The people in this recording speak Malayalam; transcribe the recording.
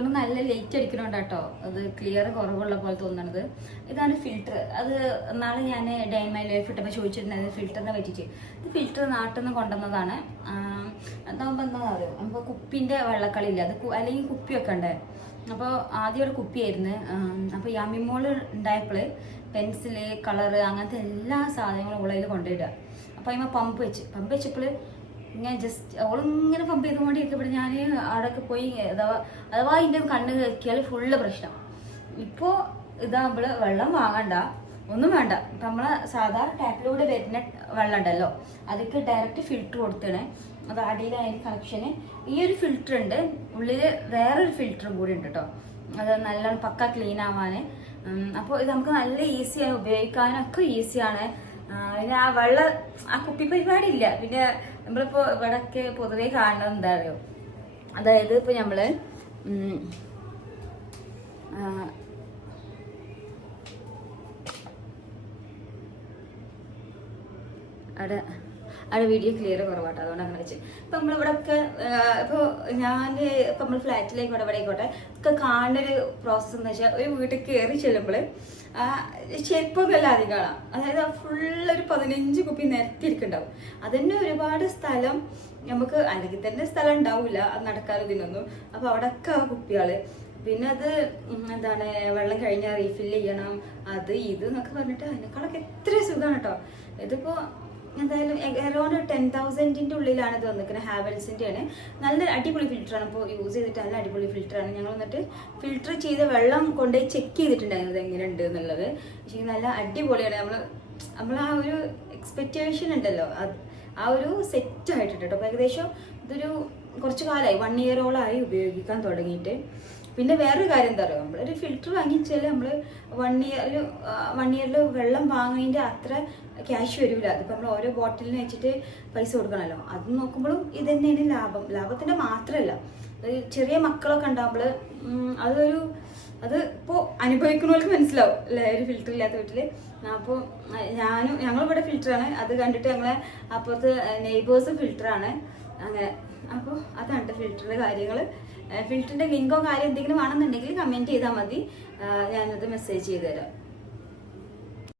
തോന്നുന്നു നല്ല ലൈറ്റ് അടിക്കണോണ്ട് കേട്ടോ അത് ക്ലിയർ കുറവുള്ള പോലെ തോന്നണത്. ഇതാണ് ഫിൽറ്റർ. അത് നാളെ ഞാൻ ഡേ ഇൻ മൈ ലൈഫ് ഇട്ടപ്പോൾ ചോദിച്ചിട്ടുണ്ടായിരുന്നു ഫിൽറ്ററിനെ പറ്റിയിട്ട്. ഇത് ഫിൽറ്റർ നാട്ടിൽ നിന്ന് കൊണ്ടുവന്നതാണ്. എന്താകുമ്പോൾ എന്താ പറയുക, നമുക്ക് കുപ്പിൻ്റെ വെള്ളക്കളിയില്ല, അത് അല്ലെങ്കിൽ കുപ്പിയൊക്കെ ഉണ്ട്. അപ്പോൾ ആദ്യം ഒരു കുപ്പിയായിരുന്നു. അപ്പോൾ യാമിമോൾ ഉണ്ടായപ്പോൾ പെൻസില്, കളറ് അങ്ങനത്തെ എല്ലാ സാധനങ്ങളും ഉള്ളതിൽ കൊണ്ടുപോയിടുക. അപ്പോൾ അതിമ്മ പമ്പ് വെച്ചപ്പോൾ ഇങ്ങനെ ജസ്റ്റ് അവളിങ്ങനെ പമ്പ് ചെയ്തുകൊണ്ടിരിക്കപ്പോൾ ഞാൻ അവിടെയൊക്കെ പോയി അഥവാ അതിൻ്റെ കണ്ണ് കേൾക്കിയാൽ ഫുള്ള് പ്രശ്നം. ഇപ്പോൾ ഇതാകുമ്പോൾ വെള്ളം വാങ്ങണ്ട, ഒന്നും വേണ്ട. ഇപ്പം നമ്മളെ സാധാ ടാപ്പിലൂടെ വരുന്ന വെള്ളം ഉണ്ടല്ലോ, അതിക്ക് ഡയറക്റ്റ് ഫിൽറ്റർ കൊടുത്തണേ. അത് അടിയിലായതിന് കണക്ഷന് ഈ ഒരു ഫിൽറ്റർ ഉണ്ട്, ഉള്ളിൽ വേറൊരു ഫിൽറ്ററും കൂടി ഉണ്ട് കേട്ടോ. അത് നല്ലോണം പക്ക ക്ലീൻ ആവാൻ. അപ്പോൾ ഇത് നമുക്ക് നല്ല ഈസിയാണ്, ഉപയോഗിക്കാനൊക്കെ ഈസിയാണ്. പിന്നെ ആ കുപ്പി പരിപാടി ഇല്ല. പിന്നെ നമ്മളിപ്പോൾ ഇവിടെയൊക്കെ പൊതുവേ കാണുന്നത് എന്താ അറിയോ, അതായത് ഇപ്പോൾ നമ്മൾ അവിടെ വീഡിയോ ക്ലിയർ കുറവാട്ടോ, അതുകൊണ്ട് അങ്ങനെ വെച്ച്. ഇപ്പം നമ്മളിവിടെയൊക്കെ ഇപ്പോൾ ഇപ്പം നമ്മൾ ഫ്ലാറ്റിലേക്കോട്ടെ എവിടെയായിക്കോട്ടെ ഒക്കെ കാണുന്നൊരു പ്രോസസ്സ് എന്ന് വെച്ചാൽ ഒരു വീട്ടിൽ കയറി ചെല്ലുമ്പോൾ ചെരുപ്പൊക്കെ എല്ലാം അധികം കാണാം. അതായത് ഫുള്ളൊരു 15 കുപ്പി നിരത്തിയിരിക്കുന്നുണ്ടാവും. അതിന് ഒരുപാട് സ്ഥലം നമുക്ക് അല്ലെങ്കിൽ തന്നെ സ്ഥലം ഉണ്ടാവില്ല അത് നടക്കാനും ഇതിനൊന്നും. അപ്പോൾ അവിടെയൊക്കെ ആ കുപ്പികൾ, പിന്നെ അത് എന്താണ് വെള്ളം കഴിഞ്ഞാൽ റീഫില്ല് ചെയ്യണം, അത് ഇത് എന്നൊക്കെ പറഞ്ഞിട്ട് അതിനേക്കാളൊക്കെ എത്ര സുഖമാണ് കേട്ടോ. ഇതിപ്പോൾ എന്തായാലും അറൗണ്ട് 10,000 ഉള്ളിലാണ് ഇത് വന്നിരിക്കുന്നത്. ഹാവൽസിൻ്റെ ആണ്. നല്ല അടിപൊളി ഫിൽറ്ററാണ്. ഇപ്പോൾ യൂസ് ചെയ്തിട്ട് നല്ല അടിപൊളി ഫിൽറ്ററാണ്. ഞങ്ങൾ എന്നിട്ട് ഫിൽറ്റർ ചെയ്ത വെള്ളം കൊണ്ടുപോയി ചെക്ക് ചെയ്തിട്ടുണ്ടായിരുന്നത് എങ്ങനെയുണ്ട് എന്നുള്ളത്. പക്ഷേ നല്ല അടിപൊളിയാണ്. നമ്മൾ ആ ഒരു എക്സ്പെക്റ്റേഷൻ ഉണ്ടല്ലോ, ആ ഒരു സെറ്റ് ആയിട്ടുണ്ട് കേട്ടോ. അപ്പോൾ ഏകദേശം ഇതൊരു കുറച്ച് കാലമായി, 1 ഇയറോളമായി ഉപയോഗിക്കാൻ തുടങ്ങിയിട്ട്. പിന്നെ വേറൊരു കാര്യം എന്താ പറയുക, നമ്മളൊരു ഫിൽറ്റർ വാങ്ങിച്ചാൽ നമ്മൾ 1 ഇയറിൽ വെള്ളം വാങ്ങുന്നതിൻ്റെ അത്ര ക്യാഷ് വരില്ല. അതിപ്പോൾ നമ്മൾ ഓരോ ബോട്ടിലിന് വെച്ചിട്ട് പൈസ കൊടുക്കണമല്ലോ. അത് നോക്കുമ്പോഴും ഇത് തന്നെയാണ് ലാഭം. ലാഭത്തിൻ്റെ മാത്രമല്ല, ചെറിയ മക്കളൊക്കെ ഉണ്ടാകുമ്പോൾ അത് ഇപ്പോൾ അനുഭവിക്കുന്നവർക്ക് മനസ്സിലാവും അല്ലേ, ഒരു ഫിൽറ്റർ ഇല്ലാത്ത വീട്ടിൽ. അപ്പോൾ ഞങ്ങളിവിടെ ഫിൽറ്ററാണ്. അത് കണ്ടിട്ട് ഞങ്ങളെ അപ്പുറത്ത് നെയ്ബേഴ്സ് ഫിൽറ്ററാണ് അങ്ങനെ. അപ്പോൾ അതാണ് ഫിൽറ്ററിൻ്റെ കാര്യങ്ങൾ. ഫിൽറ്ററിൻ്റെ ലിങ്കോ കാര്യം എന്തെങ്കിലും വേണമെന്നുണ്ടെങ്കിൽ കമൻറ്റ് ചെയ്താൽ മതി, ഞാനത് മെസ്സേജ് ചെയ്ത് തരാം.